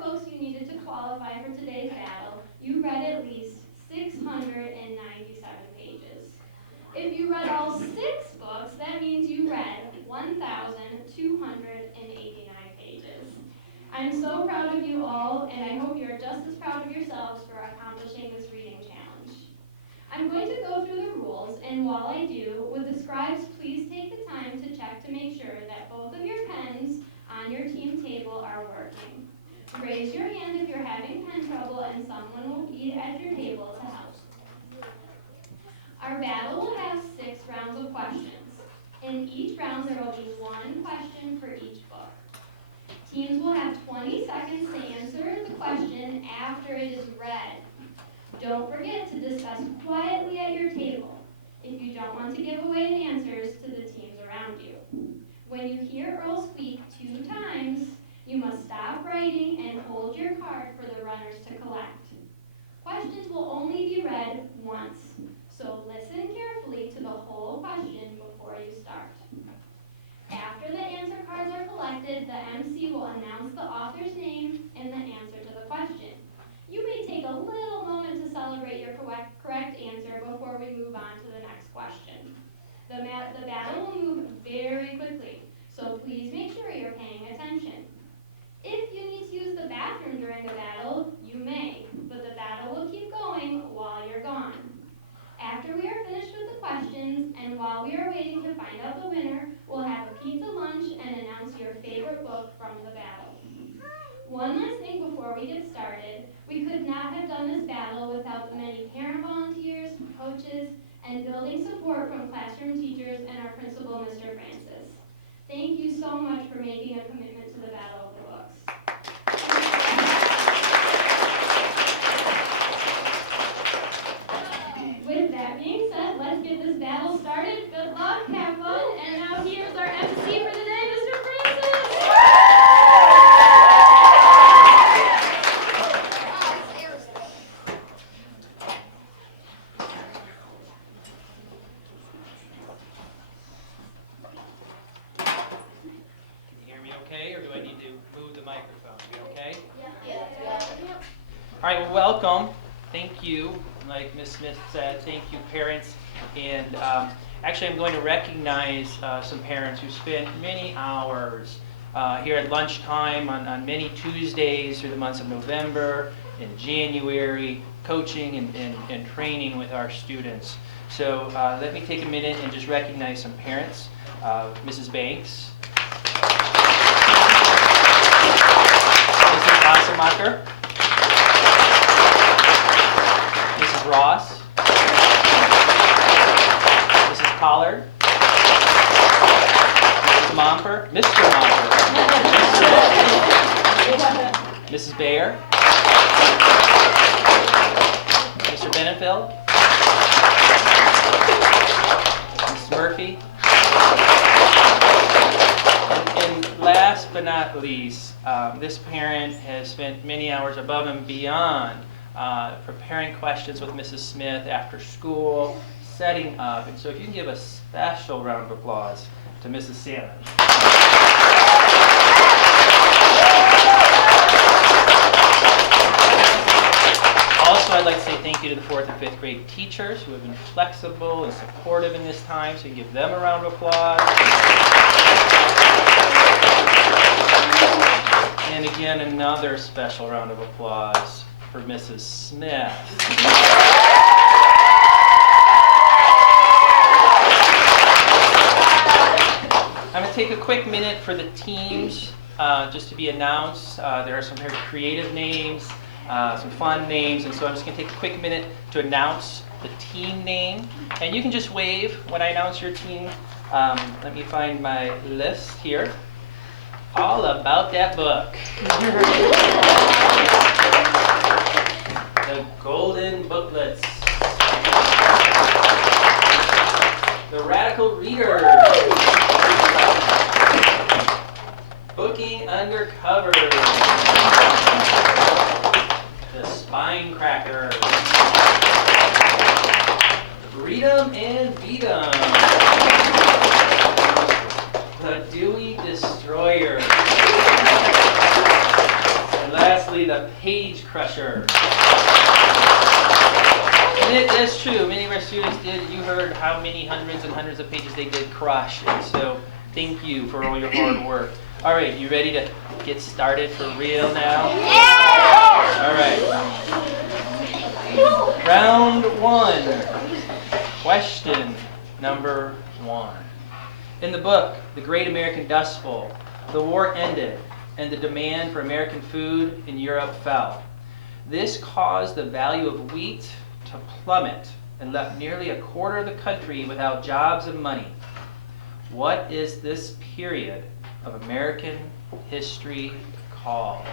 books you needed to qualify for today's battle, you read at least 697 pages. If you read all 6 books, that means you read 1,289 pages. I'm so proud of you all, and I hope you're just as proud of yourselves for accomplishing this reading challenge. I'm going to go through the rules, and while I do, would the scribes please take the time to check to make sure that both of your pens on your team table are working. Raise your hand if you're having pen trouble, and someone will be at your table to help. Our battle will have 6 rounds of questions. In each round, there will be 1 question for each book. Teams will have 20 seconds to answer the question after it is read. Don't forget to discuss quietly at your table if you don't want to give away the answers to the teams around you. When you hear Earl squeak 2 times, you must stop writing and hold your card for the runners to collect. Questions will only be read once, so listen carefully to the whole question before you start. After the answer cards are collected, the MC will announce the author's name and the answer to the question. You may take a little moment to celebrate your correct answer before we move on to the next question. The battle will move very quickly, so please make sure you're paying attention. If you need to use the bathroom during the battle, you may, but the battle will keep going while you're gone. After we are finished with the questions, and while we are waiting to find out the winner, we'll have a pizza lunch and announce your favorite book from the battle. One last thing before we get started, we could not have done this battle without the many parent volunteers, coaches, and building support from classroom teachers and our principal, Mr. Francis. Thank you so much for making a commitment to the Battle of the Books. With that being said, let's get this battle started. Good luck, have fun, and now here's our MC for the day, Mr. Francis! All right, well, welcome. Thank you. Like Ms. Smith said, thank you, parents. And actually, I'm going to recognize some parents who spent many hours here at lunchtime on many Tuesdays through the months of November and January, coaching and training with our students. So let me take a minute and just recognize some parents. Mrs. Banks, Mrs. Hassemacher, Mrs. Ross, Mrs. Collard, Mrs. Momper, Mr. Momper, Mrs. Bayer, Mr. Benenfeld, Mrs. Murphy, and last but not least, this parent has spent many hours above and beyond preparing questions with Mrs. Smith after school, setting up. And so if you can give a special round of applause to Mrs. Salmon. Also, I'd like to say thank you to the 4th and 5th grade teachers who have been flexible and supportive in this time, so you can give them a round of applause. And again, another special round of applause for Mrs. Smith. I'm going to take a quick minute for the teams just to be announced. There are some very creative names, some fun names, and so I'm just going to take a quick minute to announce the team name. And you can just wave when I announce your team. Let me find my list here. All about that book. The golden booklets. The radical reader. Booking undercover. The spine cracker. Read 'em and beat 'em. The Dewey Destroyer. And lastly, the page crusher. And that's true. Many of our students did. You heard how many hundreds and hundreds of pages they did crush. And so thank you for all your hard work. All right, you ready to get started for real now? Yeah! All right. Round 1. Question number 1. In the book, The Great American Dust Bowl, the war ended and the demand for American food in Europe fell. This caused the value of wheat to plummet and left nearly a quarter of the country without jobs and money. What is this period of American history called?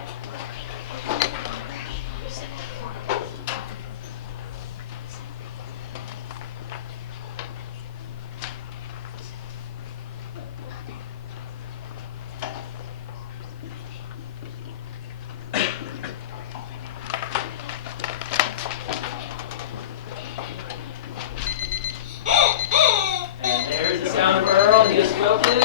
And there's the sound of Earl. He has spoken.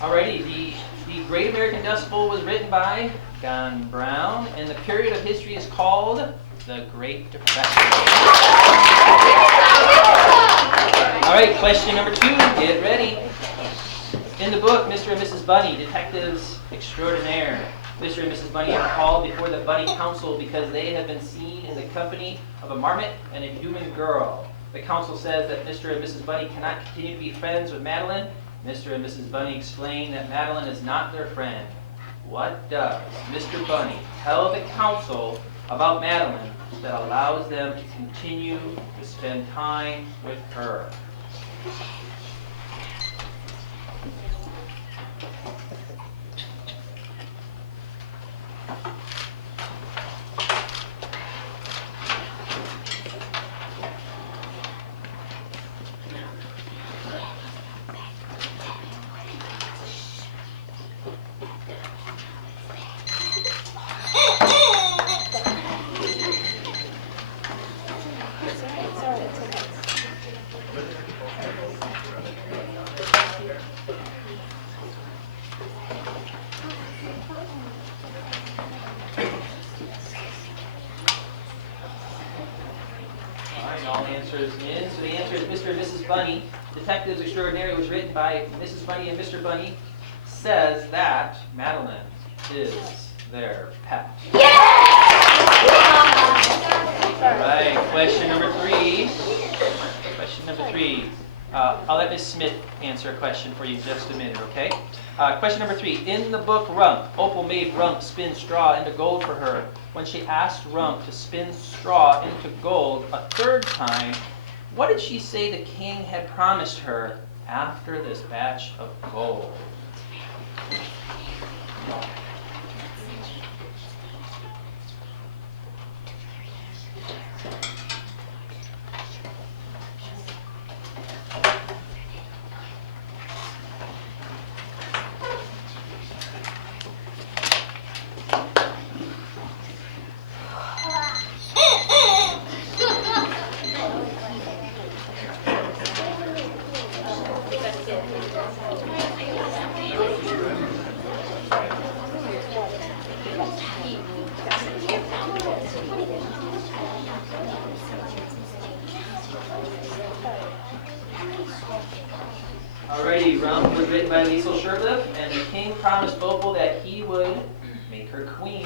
Alrighty, the Great American Dust Bowl was written by John Brown, and the period of history is called the Great Depression. Alright, question number 2, get ready. In the book, Mr. and Mrs. Bunny, detectives extraordinaire. Mr. and Mrs. Bunny are called before the Bunny Council because they have been seen in the company of a marmot and a human girl. The council says that Mr. and Mrs. Bunny cannot continue to be friends with Madeline. Mr. and Mrs. Bunny explain that Madeline is not their friend. What does Mr. Bunny tell the council about Madeline that allows them to continue to spend time with her? All answers in. So the answer is Mr. and Mrs. Bunny, Detectives Extraordinary, was written by Mrs. Bunny, and Mr. Bunny says that Madeline is their pet. Yeah! All right, question number 3. Question number 3. I'll let Ms. Smith answer a question for you in just a minute, okay? Question number 3. In the book Rump, Opal made Rump spin straw into gold for her. When she asked Rump to spin straw into gold a 3rd time, what did she say the king had promised her after this batch of gold? Alrighty, Rump was written by Liesl Shurtleff, and the king promised Opal that he would make her queen.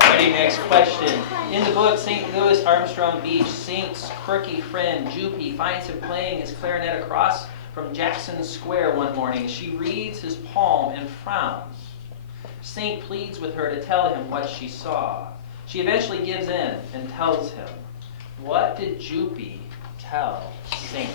Ready, next question. In the book St. Louis Armstrong Beach, Saint's quirky friend Jupy finds him playing his clarinet across from Jackson Square one morning. She reads his palm and frowns. Saint pleads with her to tell him what she saw. She eventually gives in and tells him. What did Jupy tell Saint?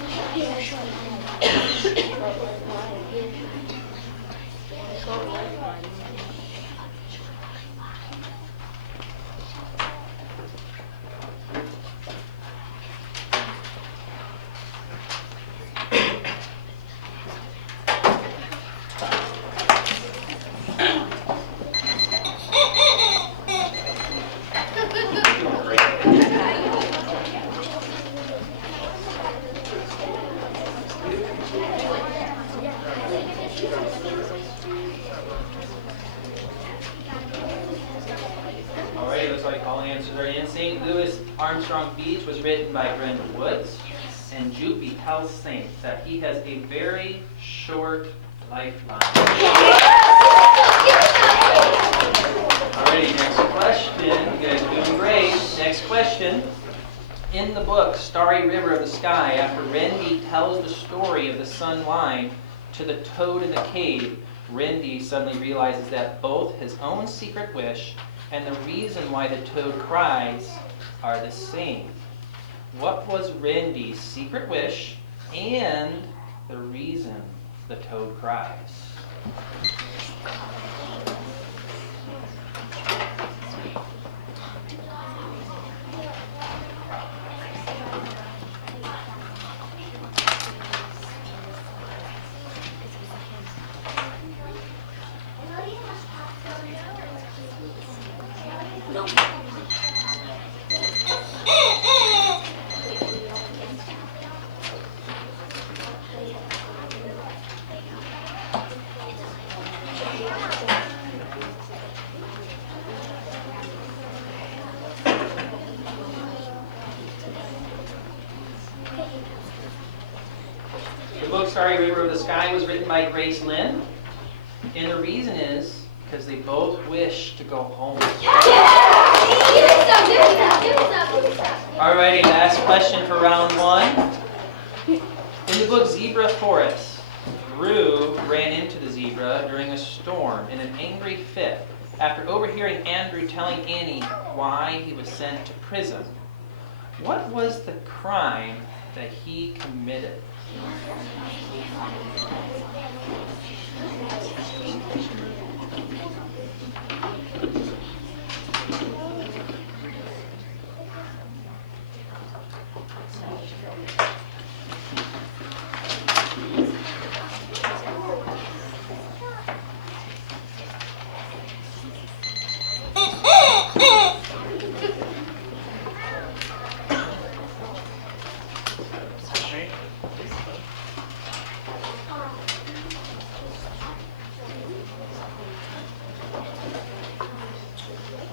like all answers are in. St. Louis Armstrong Beach was written by Brenda Woods. And Jupy tells Saints that he has a very short lifeline. Alrighty, next question. You guys are doing great. Next question. In the book, Starry River of the Sky, after Rendy tells the story of the sun line to the toad in the cave, Rendy suddenly realizes that both his own secret wish and the reason why the toad cries are the same. What was Rendy's secret wish and the reason the toad cries? The book Starry River of the Sky was written by Grace Lynn, and the reason is because they both wish to go home. Alrighty, last question for round one. In the book Zebra Forest, Rue ran into the zebra during a storm in an angry fit after overhearing Andrew telling Annie why he was sent to prison. What was the crime that he committed?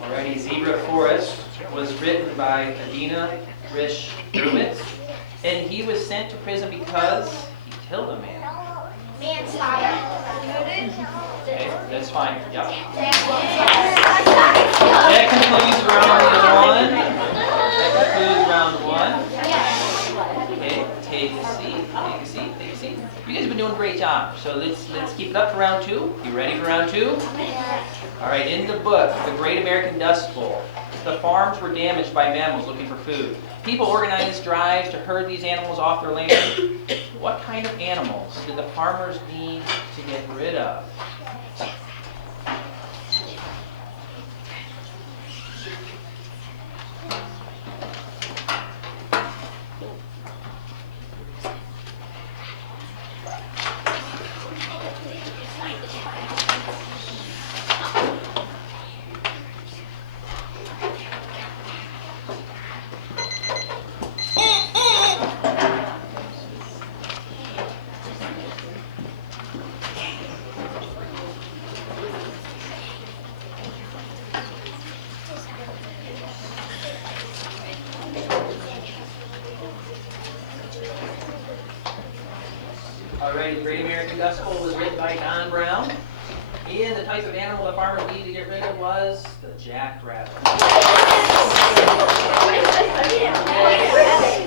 Alrighty, Zebra Forest was written by Adina Rish Derwitz, and he was sent to prison because he killed a man. Manslaughter. Okay, that's fine. Yep. That concludes round one. That concludes round one. Okay, take a seat. Take a seat. Take a seat. You guys have been doing a great job. So let's keep it up for round two. You ready for round two? All right. In the book, The Great American Dust Bowl, the farms were damaged by mammals looking for food. People organized drives to herd these animals off their land. What kind of animals did the farmers need to get rid of? Alrighty, The Great American Dust Bowl was written by Don Brown. And the type of animal the farmers needed to get rid of was the jackrabbit.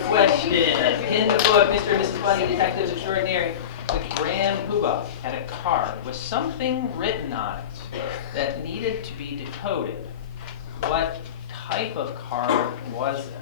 Question. In the book, Mr. and Mrs. Bunny, Detectives Extraordinary, the Grand Poobah had a card with something written on it that needed to be decoded. What type of card was it?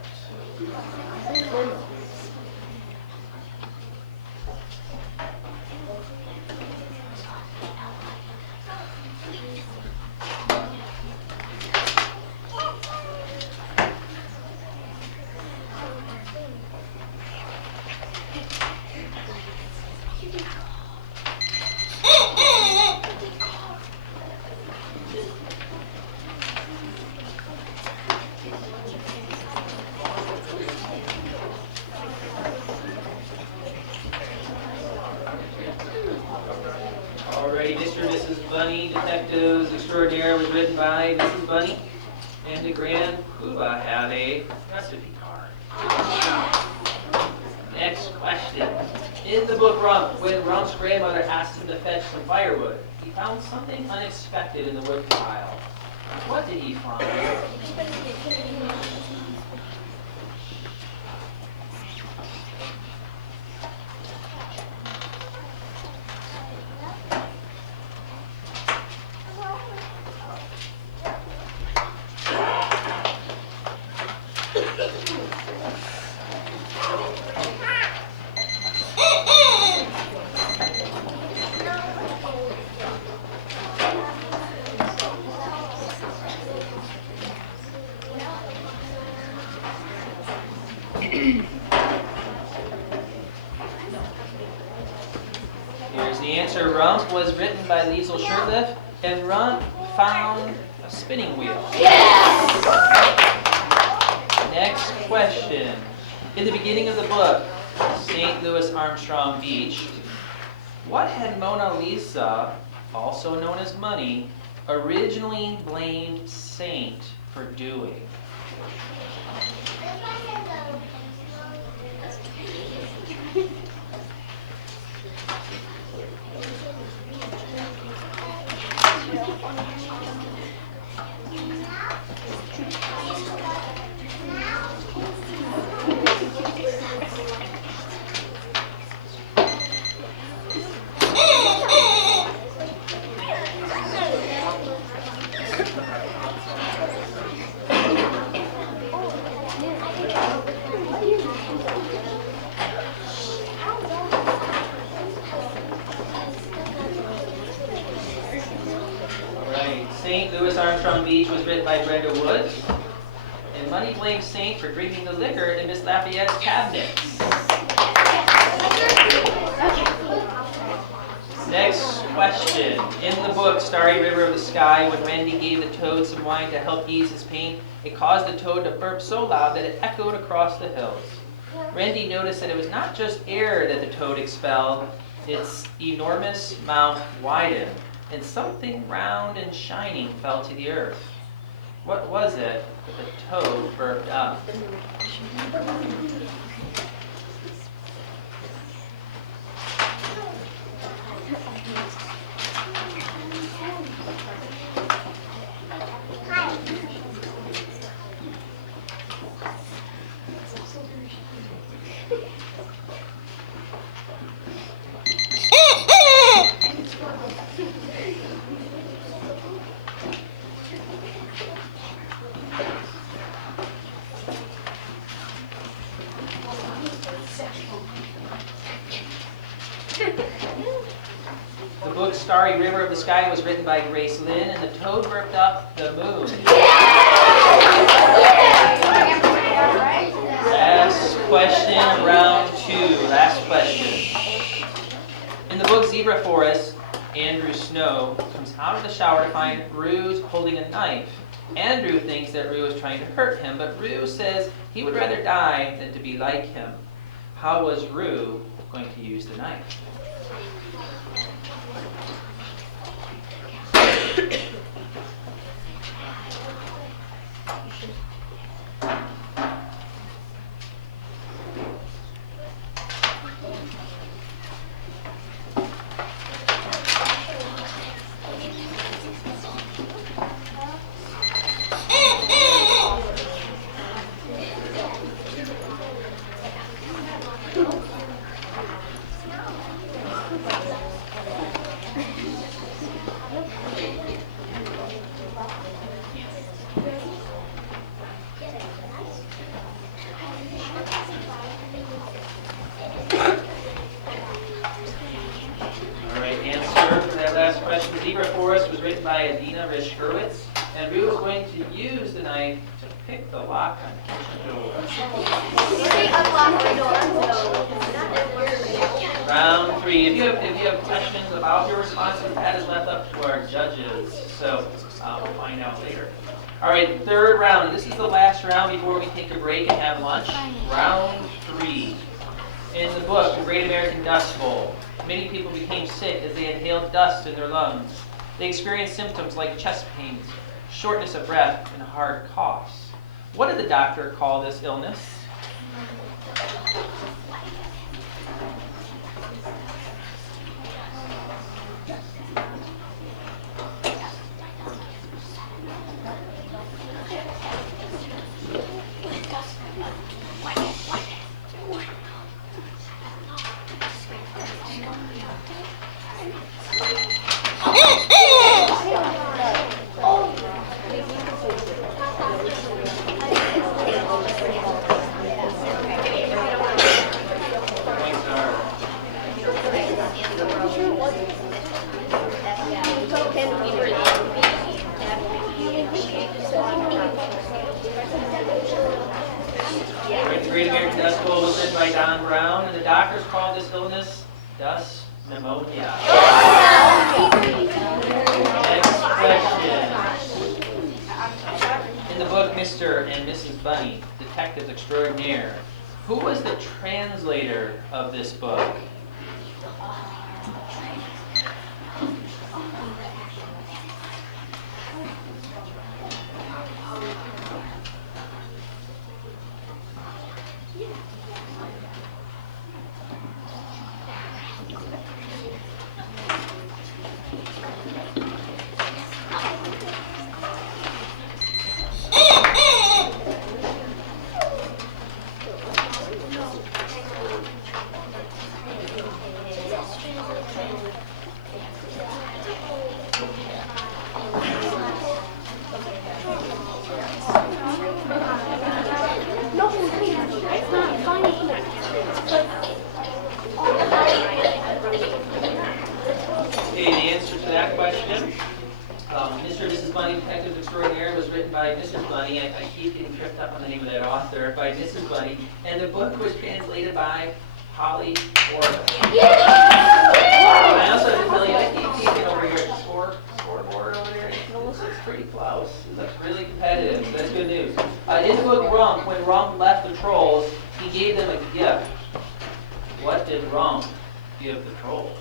Alrighty, Mr. and Mrs. Bunny, Detectives Extraordinary was written by Mrs. Bunny. And And the Grand Poobah had a recipe card. Next question. In the book Rump, when Rump's grandmother asked him to fetch some firewood, he found something unexpected in the wood pile. What did he find? Here's the answer. Rump was written by Liesl Shurtleff, and Rump found a spinning wheel. Yes! Next question. In the beginning of the book, St. Louis Armstrong Beach, what had Mona Lisa, also known as money, originally blamed Saint for doing? St. Louis Armstrong Beach was written by Brenda Woods, and Money blames Saint for drinking the liquor in Miss Lafayette's cabinets. Next question. In the book Starry River of the Sky, when Wendy gave the toad some wine to help ease his pain, it caused the toad to burp so loud that it echoed across the hills. Wendy noticed that it was not just air that the toad expelled, its enormous mouth widened, and something round and shining fell to the earth. What was it that the toad burped up? The book Starry River of the Sky was written by Grace Lynn, and the toad burped up the moon. Last question, round 2. Last question. In the book Zebra Forest, Andrew Snow comes out of the shower to find Ruse holding a knife. Andrew thinks that Rue is trying to hurt him, but Rue says he would rather die than to be like him. How was Rue going to use the knife? Zebra Forest was written by Adina Rish-Hurwitz, and Rue is going to use the knife to pick the lock on the kitchen door. Round 3. If you have questions about your responses, that is left up to our judges, so we'll find out later. All right, third round. This is the last round before we take a break and have lunch. Round 3. In the book, The Great American Dust Bowl, many people became sick as they inhaled dust in their lungs. They experienced symptoms like chest pains, shortness of breath, and hard coughs. What did the doctor call this illness? Great American Dust Bowl was written by Don Brown, and the doctors called this illness dust pneumonia. Next question. In the book Mr. and Mrs. Bunny, Detectives Extraordinaire, who was the translator of this book? Okay, the answer to that question, Mr. and Mrs. Bunny, Detectives Extraordinaire, was written by Mrs. Bunny. I keep getting tripped up on the name of that author, by Mrs. Bunny, and the book was translated by Holly Orville. I also have to tell you, I keep peeking over here at the scoreboard over there. It's pretty close. It looks really competitive, so that's good news. In the book Rump, when Rump left the trolls, he gave them a gift. What did Rump give the trolls?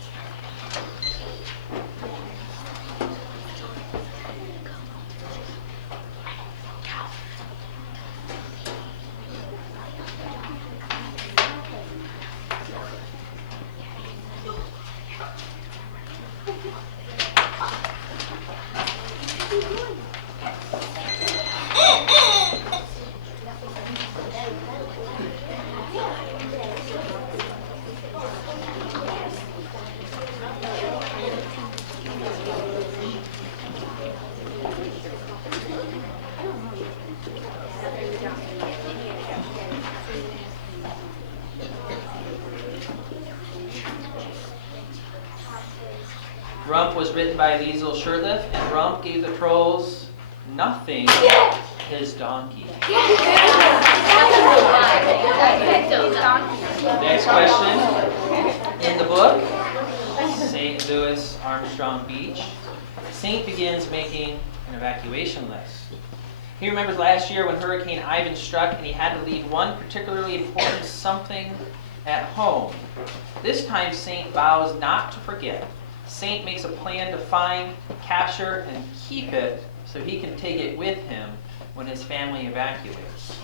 Rump was written by Liesl Shurtleff, and Rump gave the trolls nothing, his donkey. Next question. In the book, St. Louis Armstrong Beach, Saint begins making an evacuation list. He remembers last year when Hurricane Ivan struck and he had to leave one particularly important something at home. This time, Saint vows not to forget. Saint makes a plan to find, capture, and keep it so he can take it with him when his family evacuates.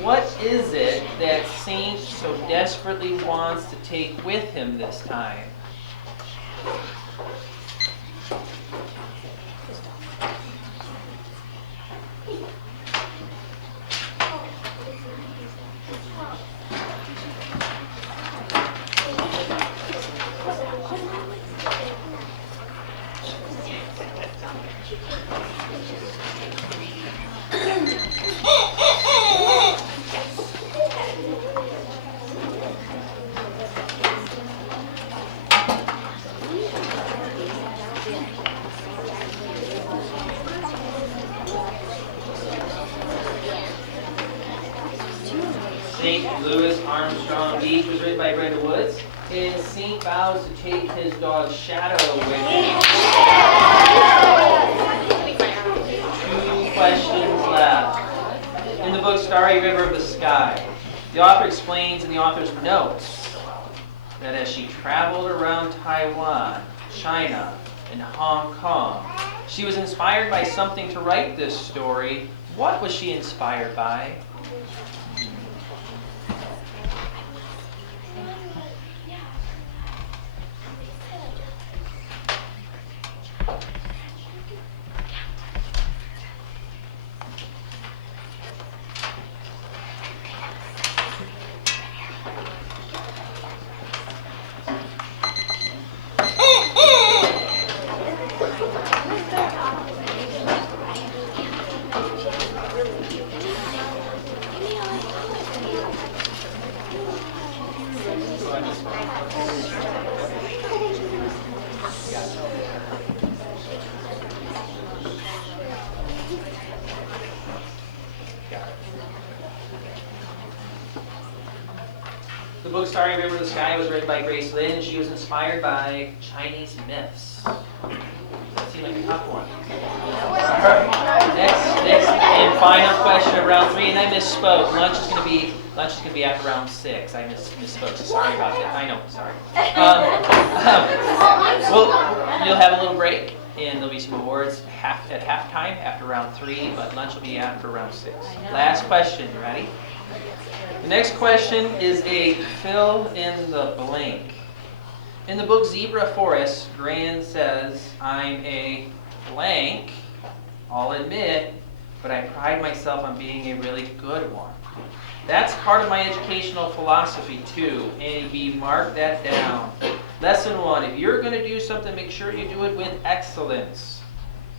What is it that Saint so desperately wants to take with him this time? St. Louis Armstrong Beach was written by Brenda Woods. And Saint vows to take his dog Shadow with him. 2 questions left. In the book Starry River of the Sky, the author explains in the author's notes that as she traveled around Taiwan, China, in Hong Kong. She was inspired by something to write this story. What was she inspired by? The book Starry River of the Sky was written by Grace Lin. She was inspired by Chinese myths. That seemed like a tough one. Next and final question of round 3, and I misspoke. Lunch is going to be after round 6. I misspoke. So sorry about that. I know. Sorry. Well, you'll have a little break, and there'll be some awards at halftime after round 3, but lunch will be after round 6. Last question. You ready? The next question is a fill in the blank. In the book Zebra Forest, Gran says, I'm a blank, I'll admit, but I pride myself on being a really good one. That's part of my educational philosophy too. A-B, mark that down. Lesson 1, if you're going to do something, make sure you do it with excellence.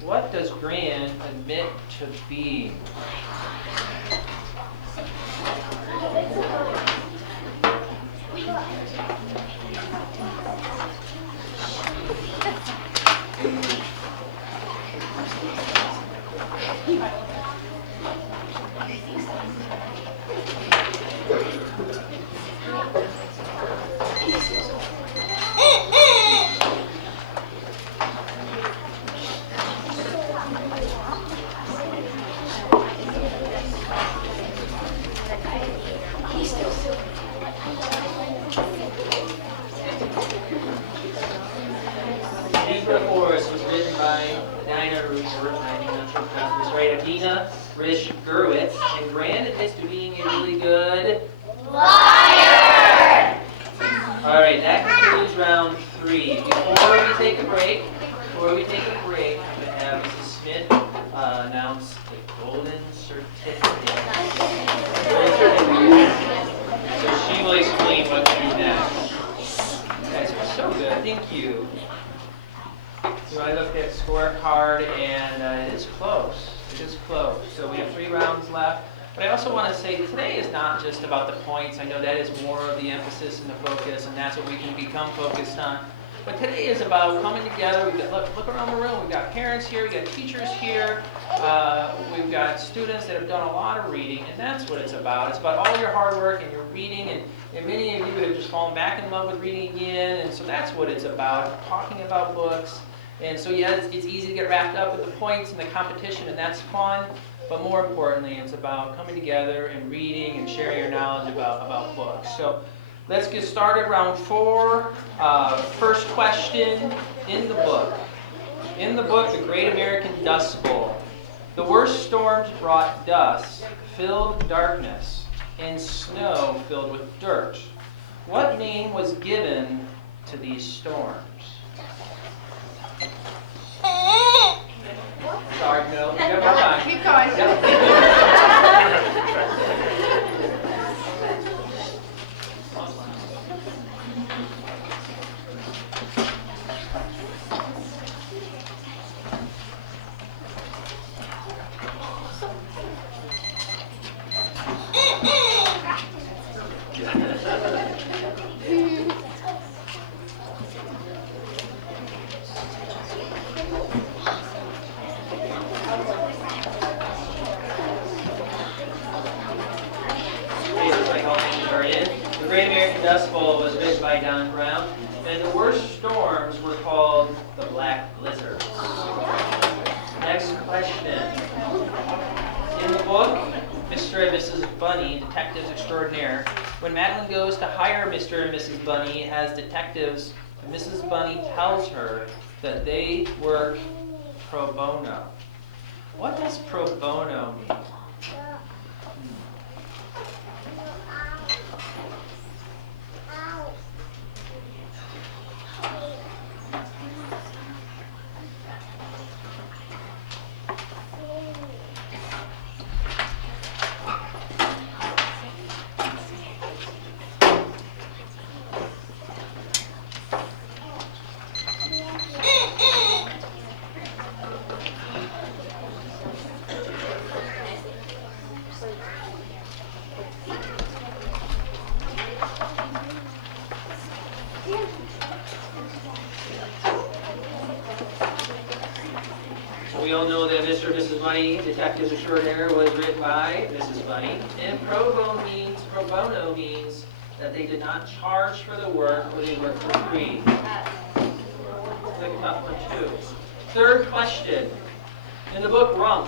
What does Gran admit to being? Zebra Forest was written by Adina Rish Gerwitz, and Gran admits to being a really good Liar! All right, that concludes round 3. Before we take a break, I'm going to have Mrs. Smith announce the golden certificate. So she will explain what to do next. You guys are so good. Thank you. So I looked at scorecard, and it is close. It is close. So we have 3 rounds left. But I also want to say today is not just about the points. I know that is more of the emphasis and the focus, and that's what we can become focused on. But today is about coming together. We've got, look around the room. We've got parents here. We've got teachers here. We've got students that have done a lot of reading, and that's what it's about. It's about all your hard work and your reading, and many of you have just fallen back in love with reading again, and so that's what it's about, talking about books. And so, yeah, it's easy to get wrapped up with the points and the competition, and that's fun. But more importantly, it's about coming together and reading and sharing your knowledge about books. So let's get started. Round 4. First question in the book. In the book, The Great American Dust Bowl. The worst storms brought dust, filled darkness, and snow filled with dirt. What name was given to these storms? Sorry, no. Keep going. Dust Bowl was written by Don Brown, and the worst storms were called the Black Blizzards. Next question. In the book, Mr. and Mrs. Bunny, Detectives Extraordinaire, when Madeline goes to hire Mr. and Mrs. Bunny as detectives, Mrs. Bunny tells her that they work pro bono. What does pro bono mean? We all know that Mr. and Mrs. Bunny, Detectives Extraordinaire, was written by Mrs. Bunny. And pro bono means that they did not charge for the work or they worked for free. Click up one, two. Third question. In the book Rump,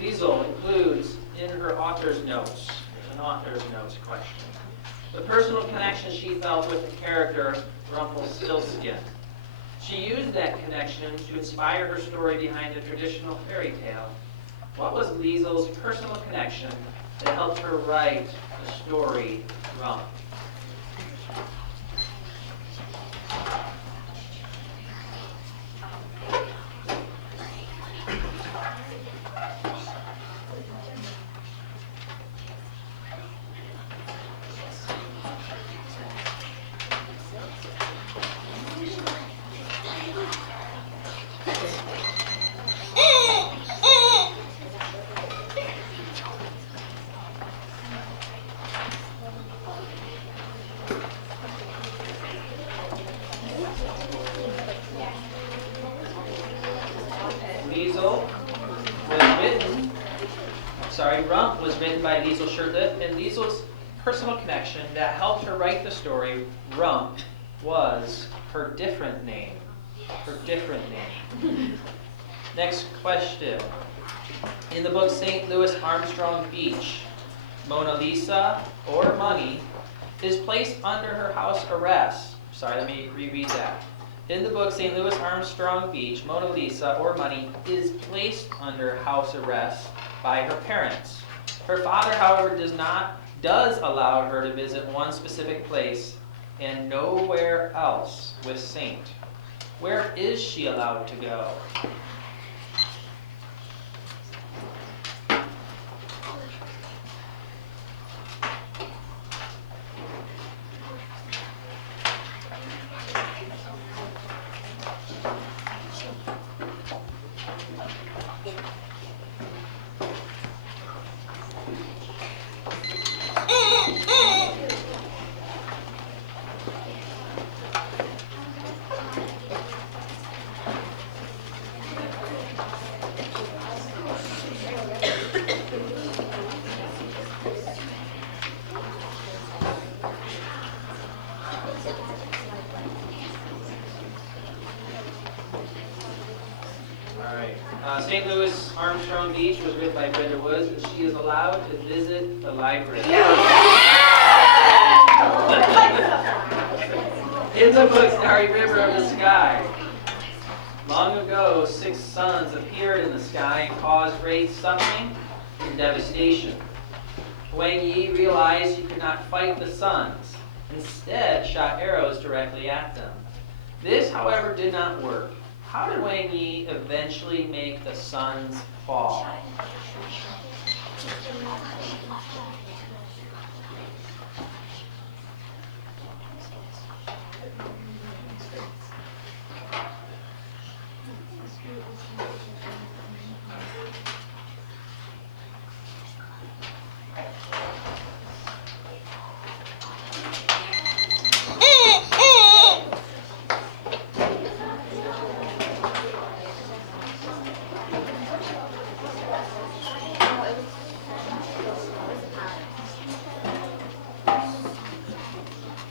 Liesel includes in her author's notes, an author's notes question, the personal connection she felt with the character Rumpelstiltskin. She used that connection to inspire her story behind a traditional fairy tale. What was Liesel's personal connection that helped her write the story Rump? Rump was written by Liesel Shirtliff, and Liesel's personal connection that helped her write the story Rump was her different name. Her different name. Next question. In the book St. Louis Armstrong Beach, Mona Lisa, or Money, is placed under her house arrest. Sorry, let me reread that. In the book St. Louis Armstrong Beach, Mona Lisa, or Money, is placed under house arrest by her parents. Her father, however, does allow her to visit one specific place and nowhere else with Saint. Where is she allowed to go? St. Louis Armstrong Beach was written by Brenda Woods, and she is allowed to visit the library. In the book Starry River of the Sky, long ago 6 suns appeared in the sky and caused great suffering and devastation. Wang Yi realized he could not fight the suns, instead shot arrows directly at them. This, however, did not work. How did Wang Yi eventually make the suns fall?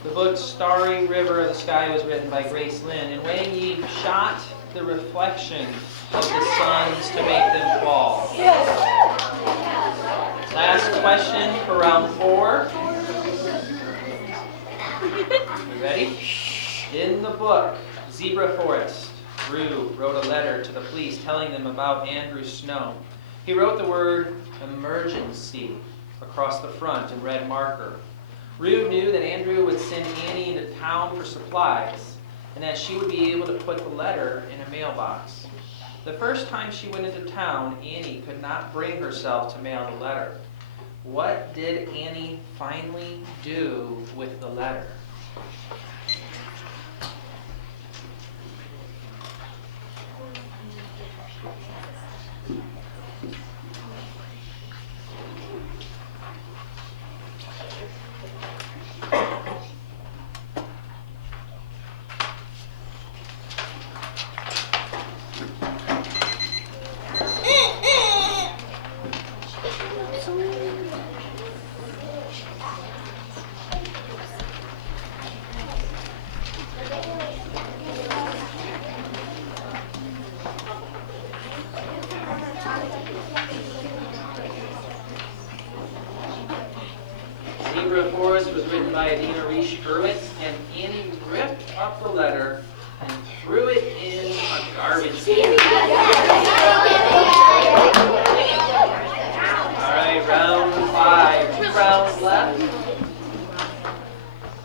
The book Starry River of the Sky was written by Grace Lynn, and Wang Yi shot the reflection of the suns to make them fall. Last question for round 4. You ready? In the book Zebra Forest, Rue wrote a letter to the police telling them about Andrew Snow. He wrote the word emergency across the front in red marker. Rue knew that Andrew would send Annie into town for supplies, and that she would be able to put the letter in a mailbox. The first time she went into town, Annie could not bring herself to mail the letter. What did Annie finally do with the letter? Zebra Forest was written by Adina Reich Hurwitz, and Annie ripped up the letter and threw it in a garbage can. All right, round 5. 2 rounds left.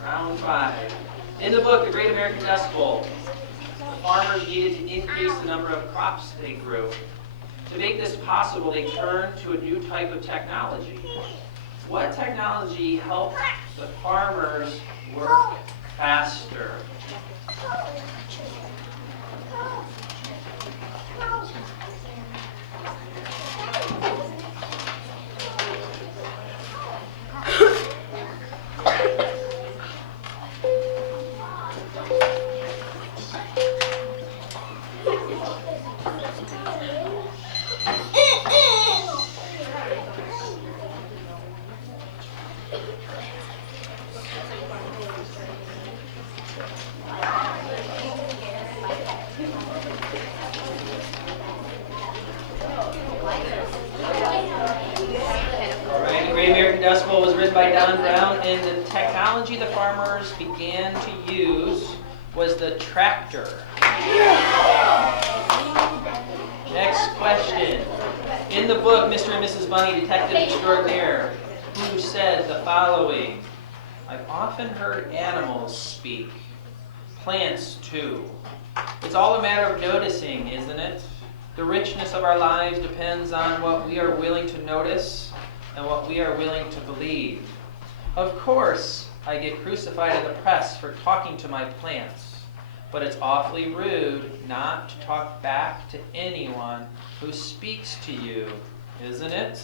Round 5. In the book, The Great American Dust Bowl, the farmers needed to increase the number of crops they grew. To make this possible, they turned to a new type of technology. What technology helped the farmers work faster? Dust Bowl was written by Don Brown, and the technology the farmers began to use was the tractor. Next question. In the book, Mr. and Mrs. Bunny, Detective Extraordinaire, who said the following: I've often heard animals speak, plants too. It's all a matter of noticing, isn't it? The richness of our lives depends on what we are willing to notice and what we are willing to believe. Of course, I get crucified in the press for talking to my plants, but it's awfully rude not to talk back to anyone who speaks to you, isn't it?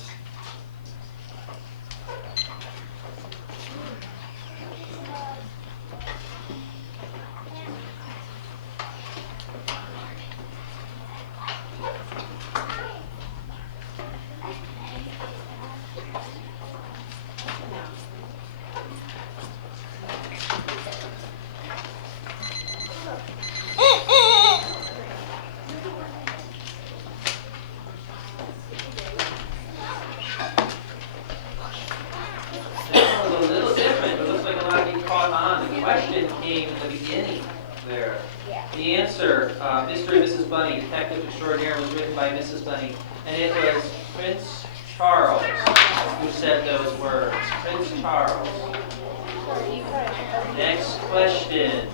The answer, Mr. and Mrs. Bunny, Detective Extraordinaire, was written by Mrs. Bunny, and it was Prince Charles who said those words. Prince Charles. Next question.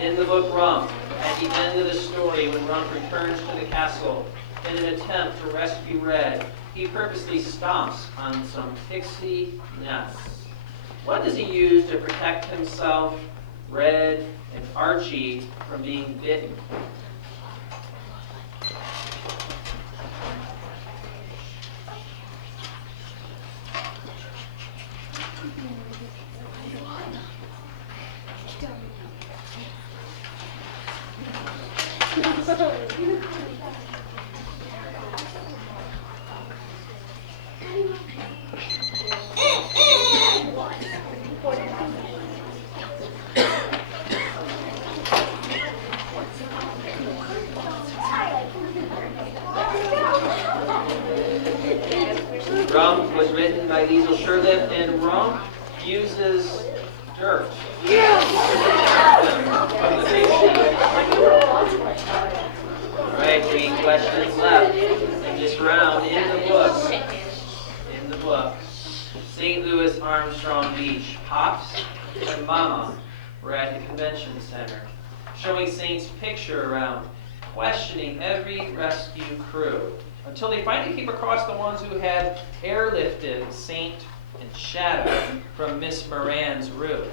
In the book Rump, at the end of the story, when Rump returns to the castle in an attempt to rescue Red, he purposely stomps on some pixie nests. What does he use to protect himself, Red, and Archie from being bitten? Rump was written by Liesl Sherlip, and Rump uses Dirt. All right, 3 questions left in this round in the book. In the book. St. Louis Armstrong Beach. Pops and Mama were at the convention center, showing Saint's picture around, questioning every rescue crew, until they finally came across the ones who had airlifted Saint and Shadow from Miss Moran's roof.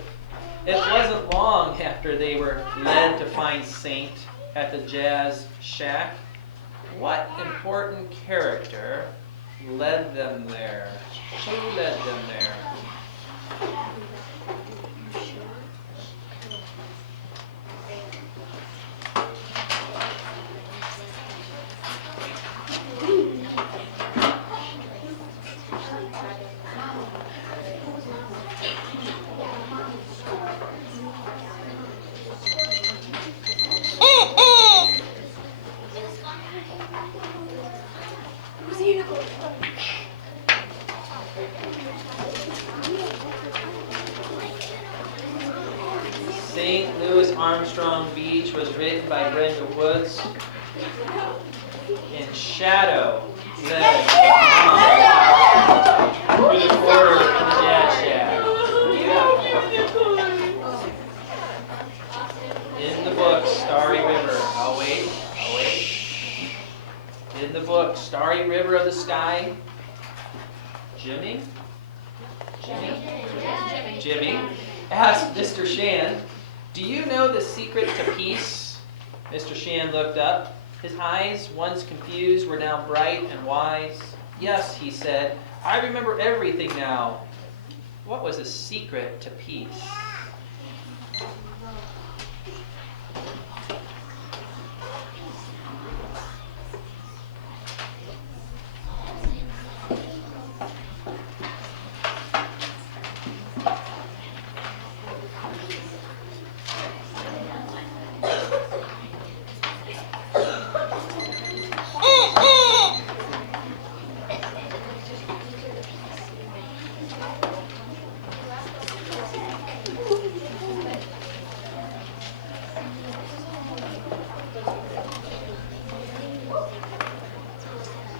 It wasn't long after they were led to find Saint at the Jazz Shack. What important character led them there? Who led them there? St. Louis Armstrong Beach was written by Brenda Woods, and Shadow led through the corridor of the Jazz Shack. In the book, Starry River. Oh wait. In the book, Starry River of the Sky, Jimmy asked Mr. Shan, "Do you know the secret to peace?" Mr. Shan looked up. His eyes, once confused, were now bright and wise. "Yes," he said, "I remember everything now." What was the secret to peace?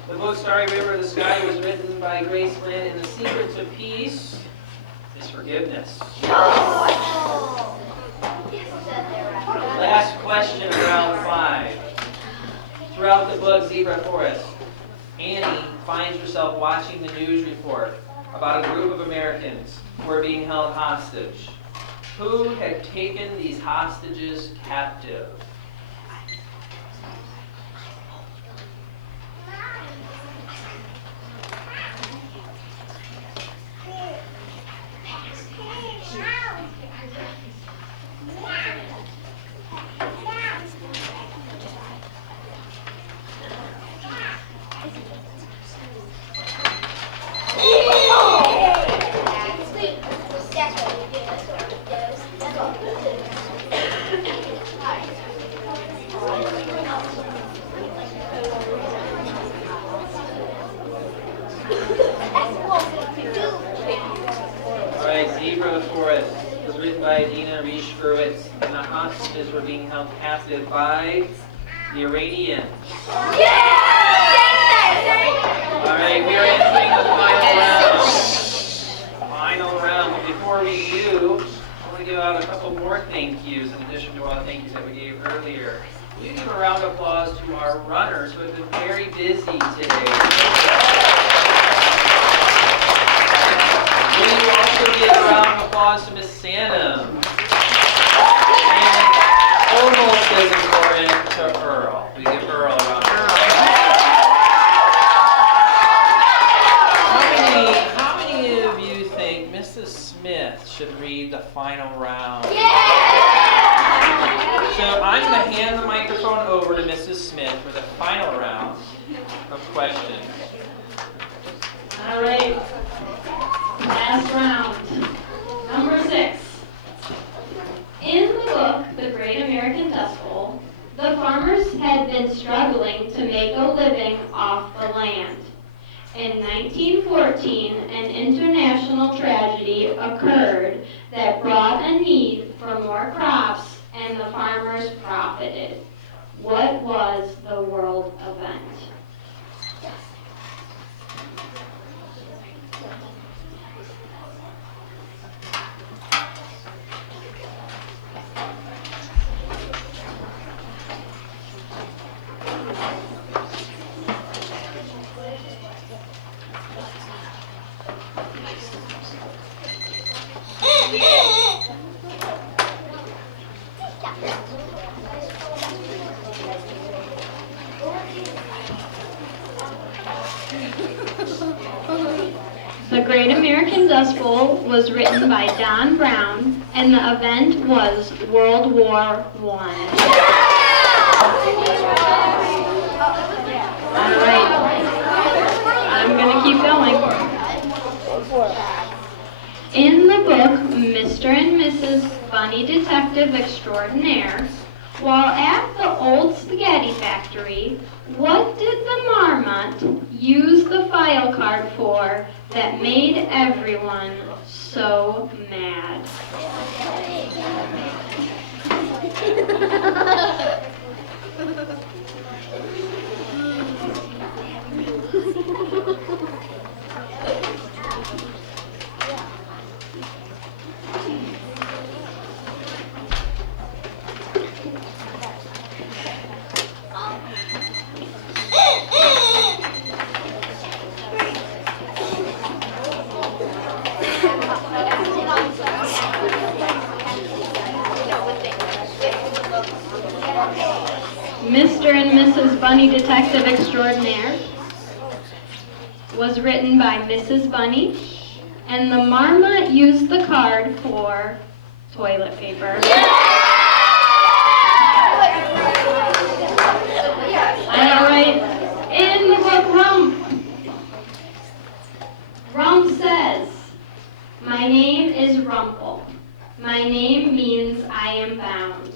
The book Starry River of the Sky was written by Grace Lynn, and the secret to peace is forgiveness. Last question of round 5. Throughout the book Zebra Forest, Annie finds herself watching the news report about a group of Americans who are being held hostage. Who had taken these hostages captive? And the hostages were being held captive by the Iranians. All right, we are entering the final round. Final round. But before we do, I want to give out a couple more thank yous in addition to all the thank yous that we gave earlier. Will you give a round of applause to our runners who have been very busy today? Will you also give a round of applause to Miss Sanum? Almost as important to Earl. We give Earl a round of applause. How many of you think Mrs. Smith should read the final round? So I'm going to hand the microphone over to Mrs. Smith for the final round of questions. All right. Last round. Number 6. In the book, The Great American Dust Bowl, the farmers had been struggling to make a living off the land. In 1914, an international tragedy calamity occurred that brought a need for more crops and the farmers profited. What was the world event? The Great American Dust Bowl was written by Don Brown, and the event was World War I. All right, I'm going to keep going. In the book, Mr. and Mrs. Bunny Detective Extraordinaire, while at the old spaghetti factory, what did the marmot use the file card for that made everyone so mad? Mr. and Mrs. Bunny Detective Extraordinaire was written by Mrs. Bunny, and the marmot used the card for toilet paper. All right, in the book Rump says, "My name is Rumple. My name means I am bound.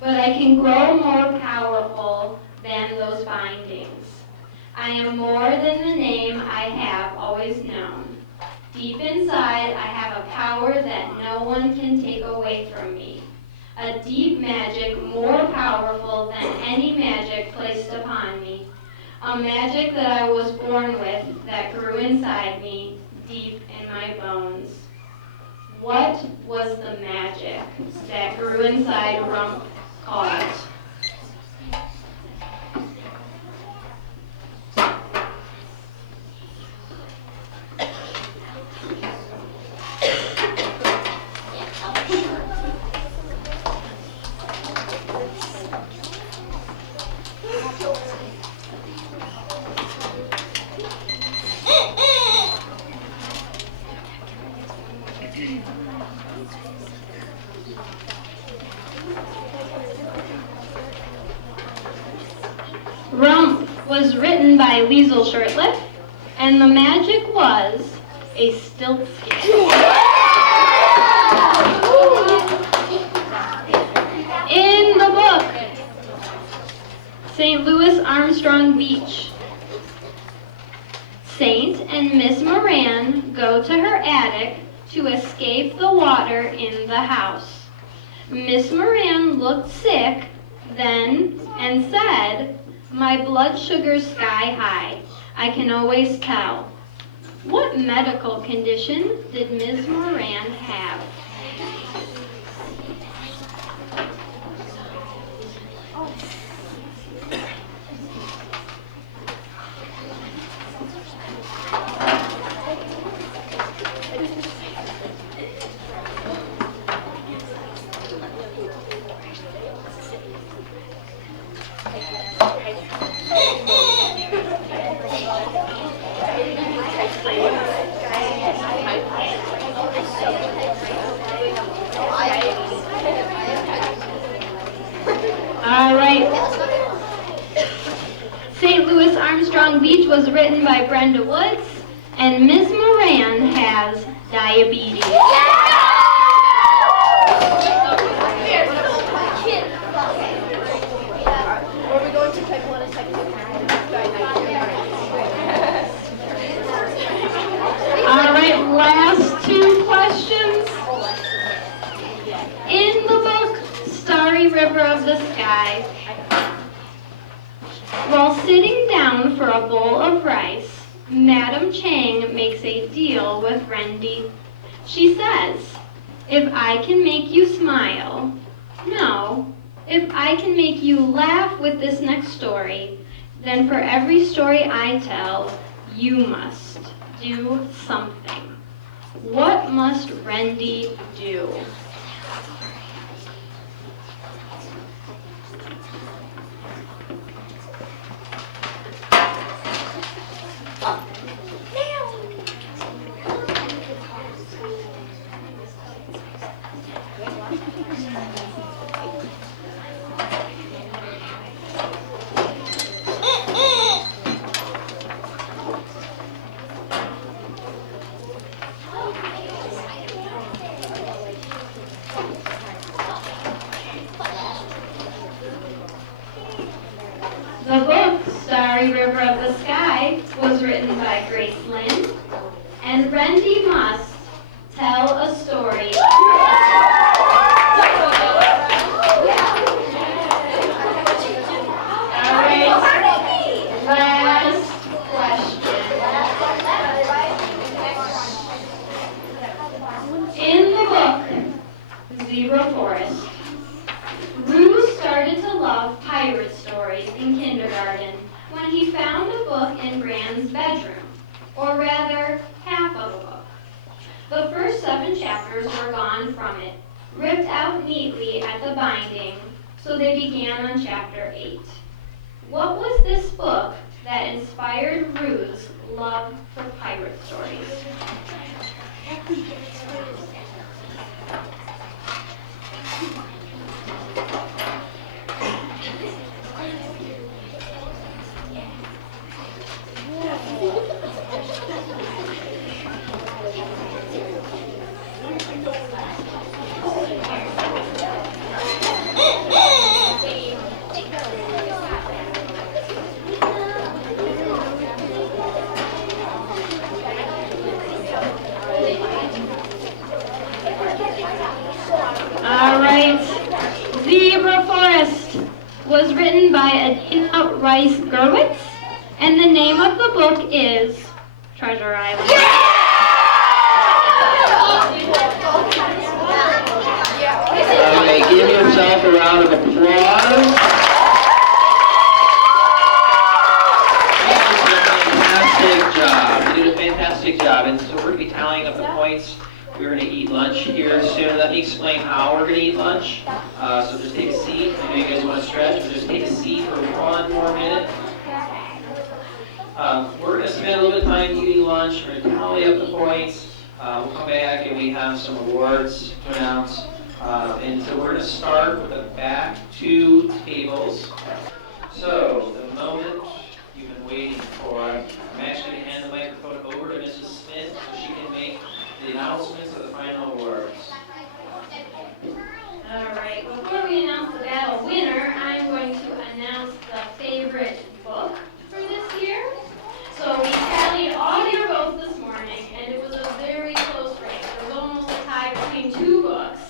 But I can grow more powerful than those bindings. I am more than the name I have always known. Deep inside, I have a power that no one can take away from me. A deep magic more powerful than any magic placed upon me. A magic that I was born with that grew inside me, deep in my bones." What was the magic that grew inside Rump called? Rump was written by Liesl Shirtliff, and the magic was a stilt skin. In the book, St. Louis Armstrong Beach, Saint and Miss Moran go to her attic to escape the water in the house. Miss Moran looked sick then and said, "My blood sugar's sky high. I can always tell." What medical condition did Ms. Moran have? All right. St. Louis Armstrong Beach was written by Brenda Woods, and Ms. Moran has diabetes. All right, last two questions. river of the sky. While sitting down for a bowl of rice, Madam Chang makes a deal with Rendy. She says, "If I can make you smile, no, if I can make you laugh with this next story, then for every story I tell, you must do something." What must Rendy do? The book, Starry River of the Sky, was written by Grace Lynn, and Rendy must tell a story. All right, last question. In the book, Zebra Forest, Rue started to love pirate stories in kindergarten when he found a book in Gran's bedroom, or rather, half of a book. The first 7 chapters were gone from it, ripped out neatly at the binding, so they began on chapter 8. What was this book that inspired Rue's love for pirate stories? All right, Zebra Forest was written by Adina Rice Gerwitz, and the name of the book is Treasure Island. Okay, give yourself a round of applause. Fantastic job. You did a fantastic job. And so we're going to be tallying up the points. We're going to eat lunch here soon. Let me explain how we're going to eat lunch. So just take a seat. I know you guys want to stretch, but just take a seat for 1 more minute. We're going to spend a little bit of time eating lunch. We're going to tally up the points. We'll come back and we have some awards to announce. And so we're going to start with the back 2 tables. So the moment you've been waiting for, I'm actually going to hand the microphone over to Mrs. Smith so she can make the announcements of the final awards. All right, before we announce the battle winner, I'm going to announce the favorite book for this year. So we tallied all your votes this morning, and it was a very close race. There was almost a tie between 2 books.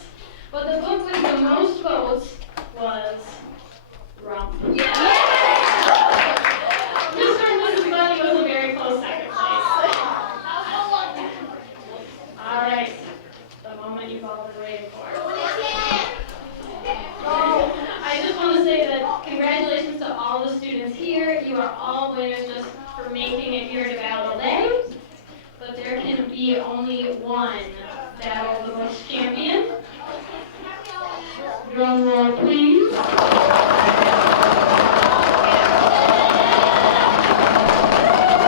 But the book with the most votes was Rump. Yeah! Mr. and Mrs. Bunny was a very close second place. All right, the moment you've all been waiting for. I just want to say that congratulations to all the students here. You are all winners just for making it here to Battle Day. But there can be only one Battle of the Books champion. Drum roll, please.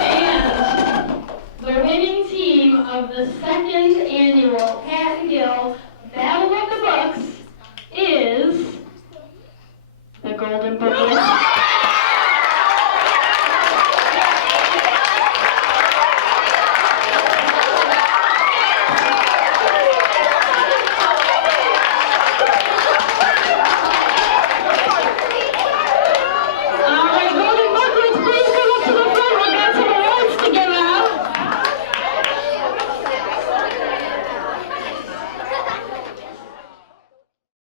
And the winning team of the 2nd annual Pattengill